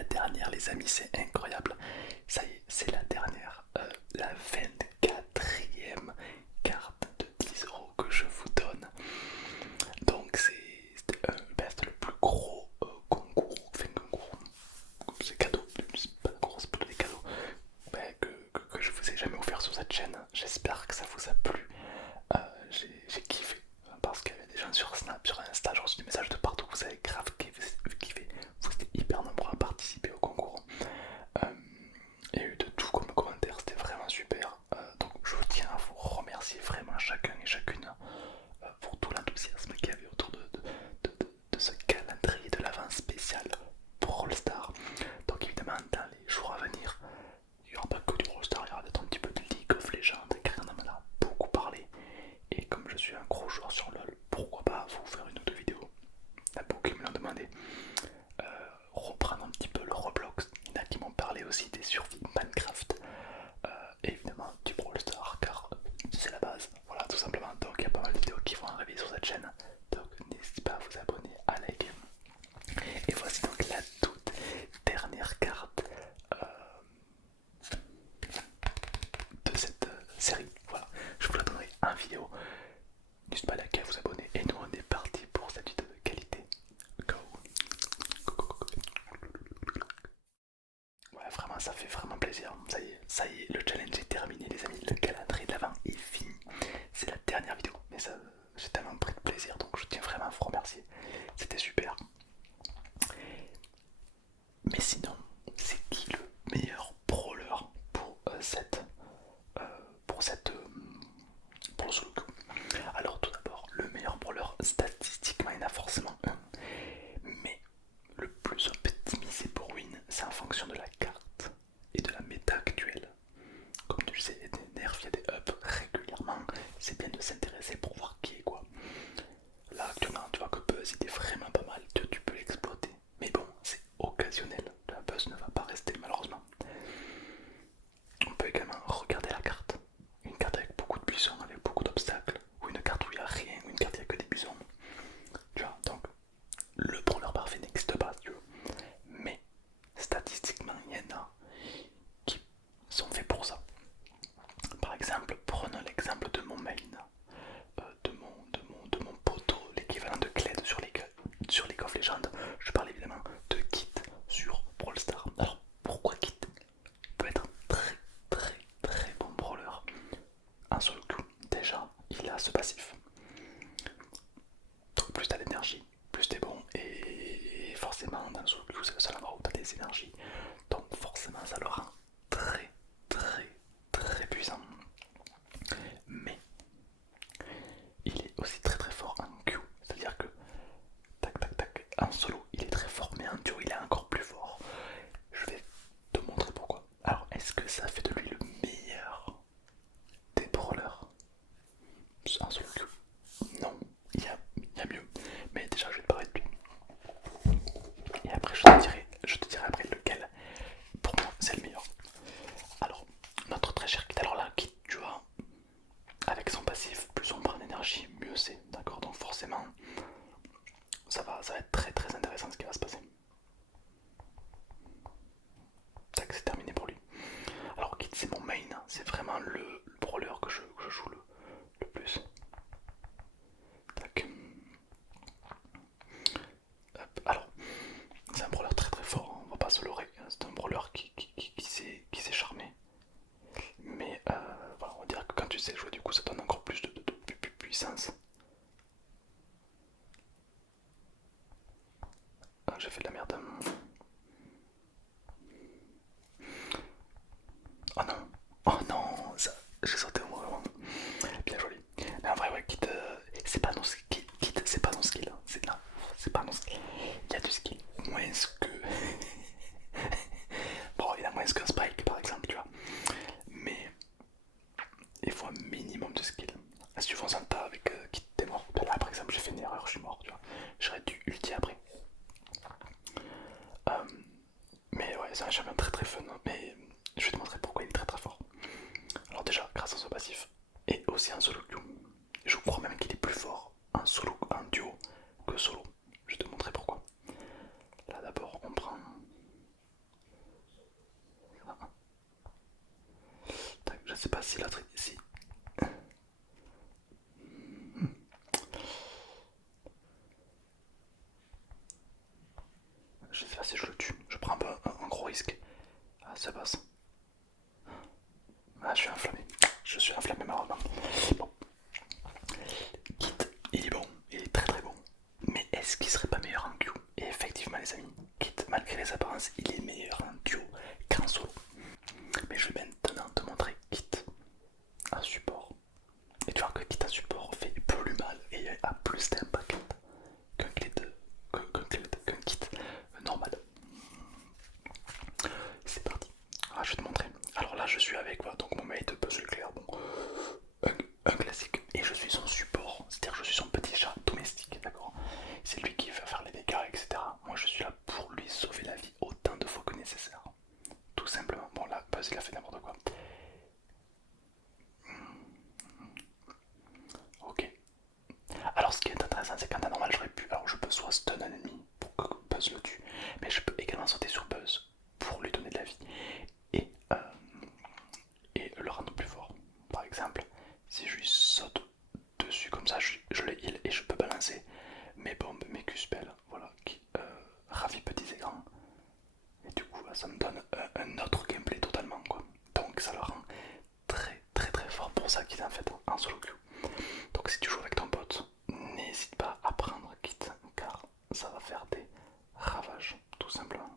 la dernière les amis, c'est incroyable. Ça y est, c'est la dernière. La 24e carte de 10 € que je vous donne. Donc c'était le plus gros concours, enfin concours, c'est cadeau, c'est pas concours, c'est plutôt des cadeaux que je vous ai jamais offert sur cette chaîne. J'espère que ça vous a plu. J'ai kiffé parce qu'il y avait des gens sur Snap, sur Insta, j'ai reçu des messages de partout, vous avez grave kiffé, vous êtes hyper nombreux à participer au concours. Euh, il y a eu de tout comme commentaire, c'était vraiment super. Donc je vous tiens à vous remercier vraiment chacun et chacune pour tout l'enthousiasme qu'il y avait autour de ce calendrier de l'avant spécial Brawl Stars. Donc évidemment dans les jours à venir, il n'y aura pas que du Brawl Stars, il y aura peut-être un petit peu de League of Legends, car on en a beaucoup parlé. Et comme je suis un gros joueur sur LoL, pourquoi pas vous faire une ou deux vidéos. Il y en a beaucoup qui me l'ont demandé. Reprendre un petit peu le Roblox. Il y en a qui m'ont parlé aussi des survies Minecraft. Et évidemment du Brawl Stars, car c'est la base. Voilà, tout simplement. Donc il y a pas mal de vidéos qui vont arriver sur cette chaîne. Donc n'hésitez pas à vous abonner, à liker. Et voici donc la toute dernière carte de cette série. Voilà, je vous la donnerai en vidéo. N'hésitez pas à liker, à vous abonner. Et nous on est parti pour cette vidéo de qualité. Go. Ouais, vraiment, ça fait vraiment plaisir. Ça y est, le challenge est terminé, les amis. Le calendrier de l'avant est fini. C'est la dernière vidéo, mais ça, j'ai tellement pris de plaisir, donc je tiens vraiment à vous remercier. C'était super. Mais sinon, c'est qui le meilleur brawler pour euh, pour cette, pour le solo queue? Alors tout d'abord, le meilleur brawler statistiquement, il y en a forcément un, mais le plus optimisé pour win, c'est en fonction de la carte et de la méta actuelle. Comme tu le sais, il y a des nerfs, il y a des ups régulièrement. C'est bien de s'intéresser pour voir qui est quoi. Là actuellement, tu vois que Buzz il est vraiment pas mal, tu peux l'exploiter. Mais bon, c'est occasionnel. La Buzz ne va pas rester malheureusement. On peut également regarder la carte. Une carte avec beaucoup de buissons, avec beaucoup d'obstacles. Ou une carte où il n'y a rien, ou une carte où il n'y a que des buissons. Tu vois, donc le brawler parfait n'existe pas, si tu veux. Mais statistiquement, il y en a qui sont faits pour ça. Par exemple, prenons l'exemple de mon main, de mon poteau, l'équivalent de Kled sur League of Legends. Je parle évidemment de Kit sur Brawl Stars. Alors pourquoi Kit peut être un très très très bon brawler? Un solo queue, déjà, il a ce passif. Donc plus t'as d'énergie, plus t'es bon. Et forcément, dans le solo queue, c'est le seul endroit où t'as des énergies. Donc forcément, ça le rend très très très puissant. Mais il est aussi très très fort en Q, c'est-à-dire que tac tac tac, en solo il est très fort, mais en duo il est encore plus fort. Je vais te montrer pourquoi. Alors, est-ce que ça fait de lui le meilleur des brawlers en solo Q? Non, il y a mieux. Mais déjà, je vais te parler de lui. Et après, je te dirai après lequel, pour moi, c'est le meilleur. Alors, notre très cher Kit, alors là, Kit, tu vois, avec son passif, plus on prend d'énergie, mieux c'est, d'accord? Donc forcément, ça va être très très intéressant ce qui va se passer. Tac, c'est terminé pour lui. Alors Kit c'est mon main, hein. C'est vraiment le brawler que je joue le plus. Tac. Hop. Alors, c'est un brawler très très fort, hein. On va pas se leurrer, hein. C'est un brawler qui sait charmer. Mais voilà, on va dire que quand tu sais jouer, du coup ça donne encore plus de puissance. Ah, j'ai fait de la merde. Oh non, oh non, ça, j'ai sauté au mauvais moment. Bien joli. Mais en vrai, ouais, Kit, c'est pas non skill. Kit, c'est pas non skill. Hein. Non, c'est pas non skill. Il y a du skill. Moins que. Bon, il y a moins qu'un Spike par exemple, tu vois. Mais il faut un minimum de skill. Si tu fonces un tas avec Kit, t'es mort. Là, par exemple, j'ai fait une erreur, je suis mort, tu vois. J'aurais dû ulti après. Euh, mais ouais, c'est un champion très très fun. Mais je vais te montrer pourquoi il est très très fort. Alors déjà, grâce à son passif, et aussi en solo queue. Je crois même qu'il est plus fort en solo, en duo que solo. Je vais te montrer pourquoi. Là d'abord on prend pas si l'autre ici. Je sais pas si je le tue. Je prends un gros risque. Ah, ça passe. Ah, je suis enflammé. Je suis enflammé malheureusement. Bon. Kit, il est bon. Il est très très bon. Mais est-ce qu'il serait pas meilleur en queue? Et effectivement les amis, Kit, malgré les apparences, il est meilleur en queue qu'en solo. Mais je vais maintenant te montrer Kit à support. Et tu vois que Kit à support fait plus mal et a plus d'impact qu'un kit normal. C'est parti. Ah, je vais te montrer. Alors là, je suis avec donc mon mate puzzle clair, bon, un classique, et je suis son support, c'est-à-dire que je suis son petit chat domestique, d'accord. C'est lui qui va faire les dégâts, etc. Moi, je suis là pour lui sauver la vie autant de fois que nécessaire, tout simplement. Bon là, Buzz il a fait n'importe quoi. Ok. Alors ce qui est intéressant, c'est qu'en temps normal, j'aurais pu. Alors je peux soit stun un ennemi pour que Buzz le tue, mais je peux également sauter sur Buzz pour lui donner de la vie et, euh, et le rendre plus fort. Par exemple, si je lui saute dessus comme ça, je le heal et je peux balancer mes bombes, mes Q-spells, voilà, qui ravit petits et grands. Et du coup, ça me donne un autre gameplay totalement, quoi. Donc ça le rend très très très fort pour ça qu'il est en fait en solo queue. Donc si tu joues avec ton pote, n'hésite pas à prendre Kit car ça va faire des ravages tout simplement.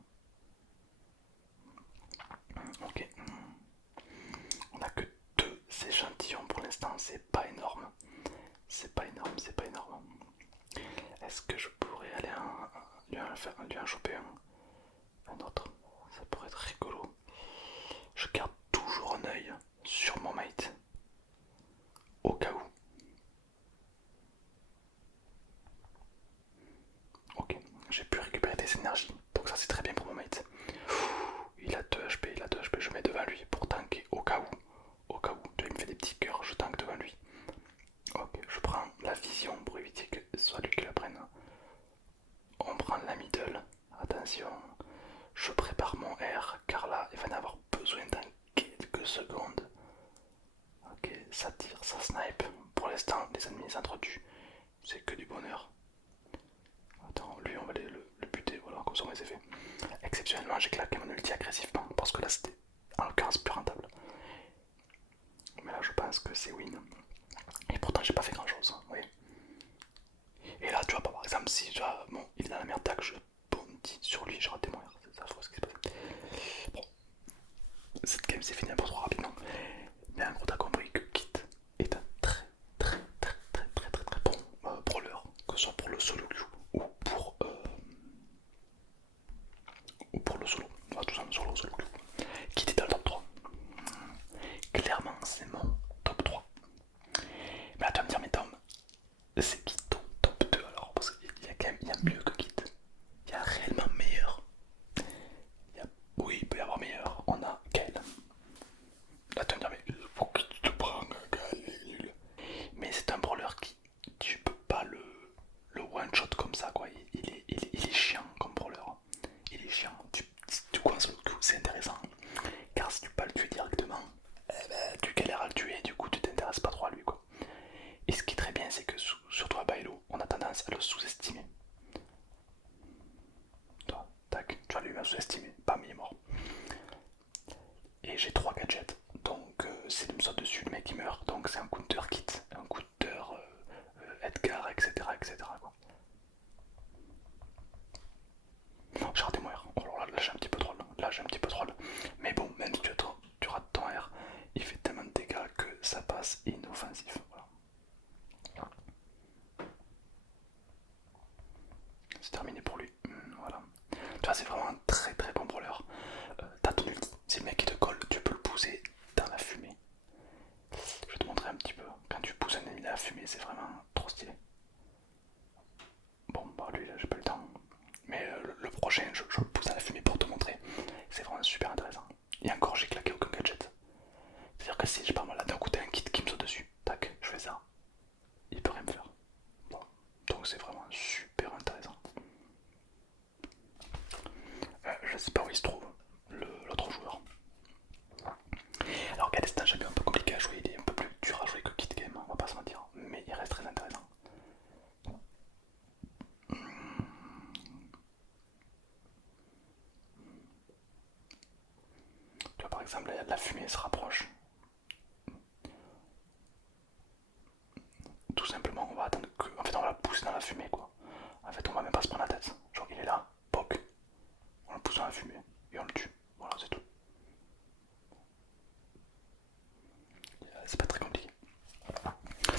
Ok, on a que deux échantillons pour l'instant, c'est pas énorme. C'est pas énorme, c'est pas énorme. Est-ce que je pourrais aller lui en choper un autre? Ça pourrait être rigolo. Je garde toujours un œil sur mon mate au cas où. Ok, j'ai pu récupérer des énergies, donc ça c'est très bien pour mon mate. Il a 2 HP, il a 2 HP, je mets devant lui pour tanker au cas où. Au cas où, il me fait des petits cœurs, je tank devant lui. Ok, je prends la vision pour éviter que ce soit lui qui la prenne. On prend la middle, attention. Je prépare mon R car là il va en avoir besoin dans quelques secondes. Ok, ça tire, ça snipe. Pour l'instant, les ennemis s'introduisent. C'est que du bonheur. Attends, lui on va aller le buter, voilà, comme ça on les a fait. Exceptionnellement, j'ai claqué mon ulti agressivement parce que là c'était en l'occurrence plus rentable. Mais là je pense que c'est win. Et pourtant j'ai pas fait grand chose, oui. Et là tu vois, par exemple, si tu vois, bon, il est dans la merde, tac, je bondis sur lui, j'ai raté mon R, c'est ça, je vois ce qui se passe. Bon, cette game s'est finie un peu trop rapidement. Mais en gros, t'as compris que Kit est un très bon brawler, que ce soit pour le solo queue ou pour le solo. Enfin, tout ça, solo queue. Kit est dans le top 3. Clairement, c'est mon top 3. Mais là, tu vas me dire, mais Tom, c'est qui ton top 2 alors? Parce qu'il y a quand même, il y a mieux que Kit. Il y a réellement meilleur. Oui, il peut y avoir meilleur. On a Kyle. Là, tu vas me dire, mais pour qui tu te prends, Kyle, il est nul. Mais c'est un brawler qui, tu peux pas le one shot comme ça, quoi. Il est chiant comme brawler. Il est chiant. Tu coinces le coup, c'est intéressant. Car si tu peux pas le tuer directement, eh ben, tu galères à le tuer, du coup tu t'intéresses pas trop à lui, quoi. Et ce qui est très bien, c'est que surtout à Bailo, on a tendance à le sous-estimer. Toi, tac, tu vas lui sous-estimer, bam, il est mort. Et j'ai 3 gadgets, donc s'il me saute dessus, le mec il meurt, donc c'est un counter kit, un counter Edgar, etc. Quoi. J'ai raté mon R, oh là j'ai un petit peu troll, là j'ai un petit peu troll. Mais bon, même si tu rates ton R, il fait tellement de dégâts que ça passe inoffensif. Voilà. C'est terminé pour lui. Voilà. Tu vois, c'est vraiment un très bon brawler. T'as ton ulti. Si le mec qui te colle, tu peux le pousser dans la fumée. Je vais te montrer un petit peu. Quand tu pousses un ennemi dans la fumée, c'est vraiment trop stylé. Bon, bah lui, là, j'ai pas le temps. Mais le prochain, je le pousse dans la fumée pour te montrer. C'est vraiment super intéressant. Et encore, j'ai claqué aucun gadget. C'est-à-dire que si, je sais pas moi, là d'un coup, t'as un kit qui me saute dessus. Tac, je fais ça. Il peut rien me faire. Bon. Donc c'est vraiment super intéressant. Je sais pas où il se trouve, l'autre joueur. Alors Galestin, j'ai un peu compliqué exemple, il y a de la fumée, elle se rapproche. Tout simplement, on va attendre que. En fait, on va la pousser dans la fumée, quoi. En fait, on va même pas se prendre la tête. Genre, il est là, poc, on le pousse dans la fumée et on le tue. Voilà, c'est tout. C'est pas très compliqué.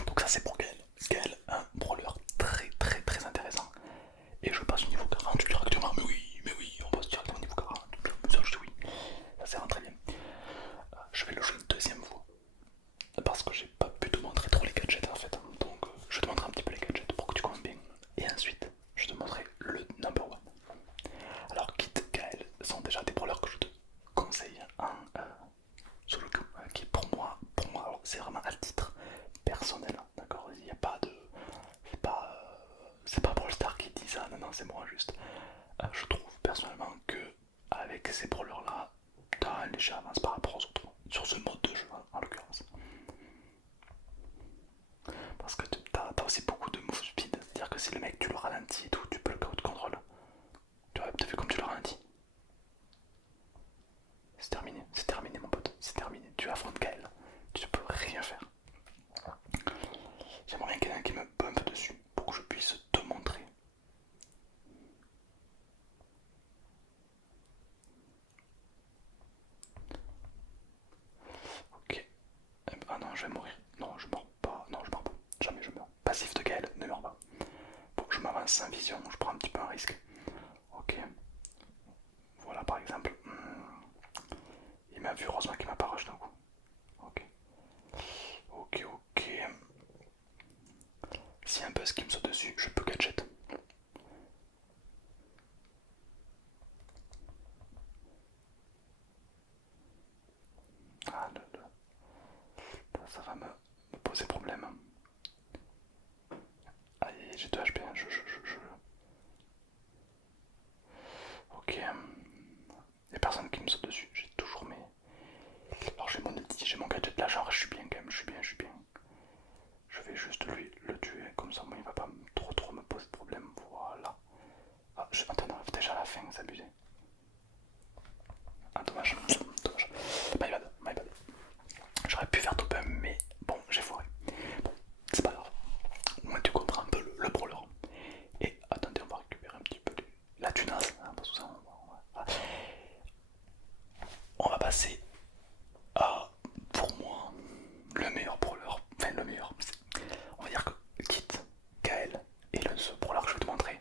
Donc, ça, c'est pour Gaël. Gaël, un brawler très très très intéressant. Et je passe au niveau 40 directement. Mais oui, on passe directement au niveau 40. Ça, je dis oui. Ça, c'est très bien. Je vais le jouer une deuxième fois. Parce que j'ai pas pu te montrer trop les gadgets en fait. Donc je te montrer un petit peu les gadgets pour que tu comprennes bien. Et ensuite, je te montrerai le number one. Alors Kit, Gaël sont déjà des brawlers que je te conseille en solo queue, qui pour moi c'est vraiment à titre personnel. D'accord. Il n'y a pas de. C'est pas Brawl Stars qui dit ça, non, c'est moi juste. Je trouve personnellement que avec ces brawlers là, t'as un léger avance par rapport aux autres. Sur ce mode de jeu en l'occurrence. Parce que t'as aussi beaucoup de move speed, c'est-à-dire que si le mec tu le ralentis et tout, tu peux le out control. Tu vois, t'as vu comme tu le ralentis. C'est terminé mon pote, c'est terminé. Tu affrontes Gaël, tu peux rien faire. J'aimerais bien quelqu'un qui me bump dessus pour que je puisse te montrer. Ok. Ah non, je vais mourir. Non, je meurs pas. Non, je meurs pas. Jamais je meurs. Passif de Gaël, ne meurs pas. Bon, je m'avance sans vision, je prends un petit peu un risque. Ok. Voilà par exemple. Il m'a vu, heureusement qu'il m'a pas rush d'un coup. Ok. Ok. Si un buzz qui me saute dessus, je peux gadget. Ah ça va me poser problème. Allez, j'ai 2 HP. Ok. Y'a personne qui me saute dessus. J'ai toujours mes. Alors j'ai mon ulti, j'ai mon gadget là, genre je suis bien quand même, je suis bien. Je vais juste lui le tuer, comme ça moi il va pas trop me poser de problème. Voilà. Ah, attends, on arrive déjà à la fin, c'est abusé. Ah dommage. My bad. J'aurais pu faire top 1 mais bon j'ai foiré. Bon, c'est pas grave. Au moins tu comprends un peu le brawler. Et attendez, on va récupérer un petit peu la tunasse, hein, parce que ça on va passer à, pour moi, le meilleur brawler. Enfin le meilleur. On va dire que Kit, Kael et ce brawler que je vais te montrer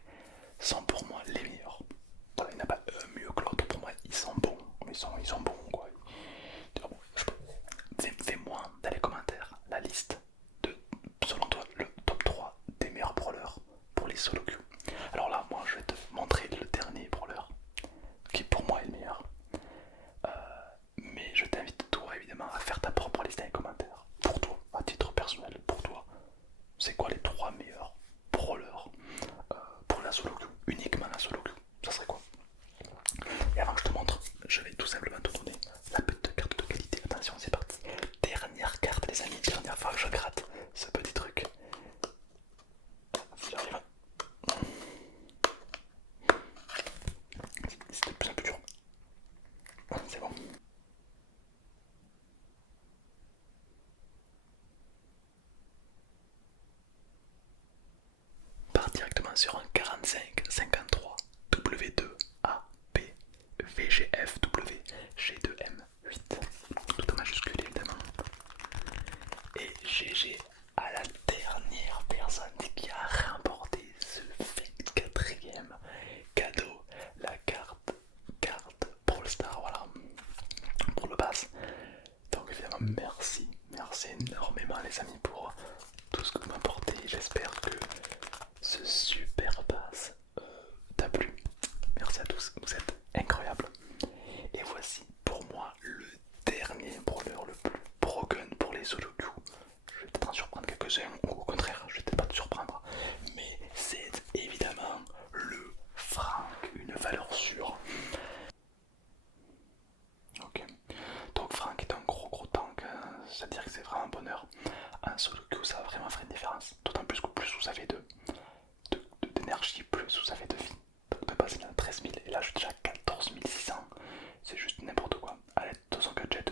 sont pour moi les meilleurs. Voilà, il n'y en a pas un mieux que l'autre. Pour moi, ils sont bons. Ils sont bons quoi. Fais-moi dans les commentaires la liste de, selon toi, le top 3 des meilleurs brawlers pour les solo queue. Alors là, moi je vais te montrer le dernier brawler qui pour moi est le meilleur. Euh, mais je t'invite toi évidemment à faire ta propre liste dans les commentaires. Pour toi, à titre personnel, pour toi, c'est quoi les 3 meilleurs brawlers pour la solo queue, uniquement la solo queue, ça serait quoi? Et avant que je te montre, je vais tout simplement te donner la petite carte de qualité. Attention, c'est parti. Dernière carte, les amis. Dernière fois que je gratte ce petit truc. Si j'arrive. C'était de plus en plus dur. C'est bon. Part directement sur un 45-53 W2AP VGFW G2M8. Tout en majuscule évidemment. Et GG à la dernière personne qui a remporté ce 24e cadeau, la carte Brawl Star, voilà, pour le pass. Donc évidemment merci énormément les amis pour tout ce que vous m'apportez. J'espère que ce super pass t'a plu. Merci à tous, vous êtes incroyables. Et voici pour moi le dernier brawler le plus broken pour les solo queue. Je vais peut-être en surprendre quelques-uns, ou au contraire, je vais peut-être pas te surprendre. Mais c'est évidemment le Frank, une valeur sûre. Ok, donc Frank est un gros tank, c'est-à-dire que c'est vraiment un bonheur. Un solo queue, ça va vraiment faire une différence. D'autant plus que plus vous avez d'énergie, plus vous avez de vie. Donc de base il y en a 13 000 et là je suis déjà à 14 600. C'est juste n'importe quoi. À l'aide de son gadget,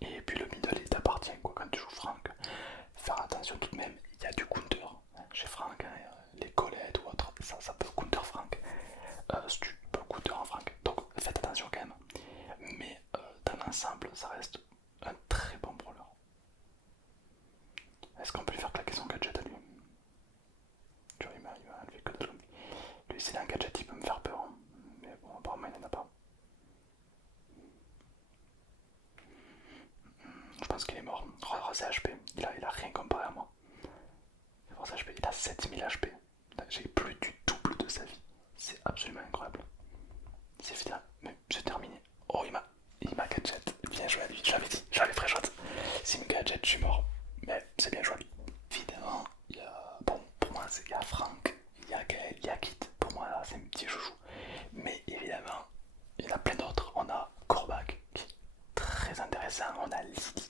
Et puis le middle il t'appartient quoi quand tu joues Franck. Faire attention tout de même, il y a du counter chez Franck, hein, les Colette ou autre, ça peut counter Franck. Si tu peux counter en Franck. Donc faites attention quand même. Mais dans l'ensemble, ça reste un très bon brawler. Est-ce qu'on peut lui faire claquer son gadget à lui? Tu vois, il m'a enlevé que de l'homme. Lui, s'il a un gadget, il peut me faire peur. Hein. Mais bon, apparemment, il n'en a pas. Je pense qu'il est mort. Regarde ses HP. Il a rien comparé à moi. Il a 7000 HP. J'ai plus du double de sa vie. C'est absolument incroyable. C'est évident. Mais c'est terminé. Oh, il m'a gadget. Bien joué à lui. J'avais dit, j'avais pré shot. S'il me gadget, je suis mort. Mais c'est bien joué à lui. Évidemment, il y a. Bon, pour moi, il y a Franck, il y a Gaël, il y a Kit. Pour moi, là, c'est mes petits chouchous. Mais évidemment, il y en a plein d'autres. On a Corbac, qui est très intéressant. On a Lily,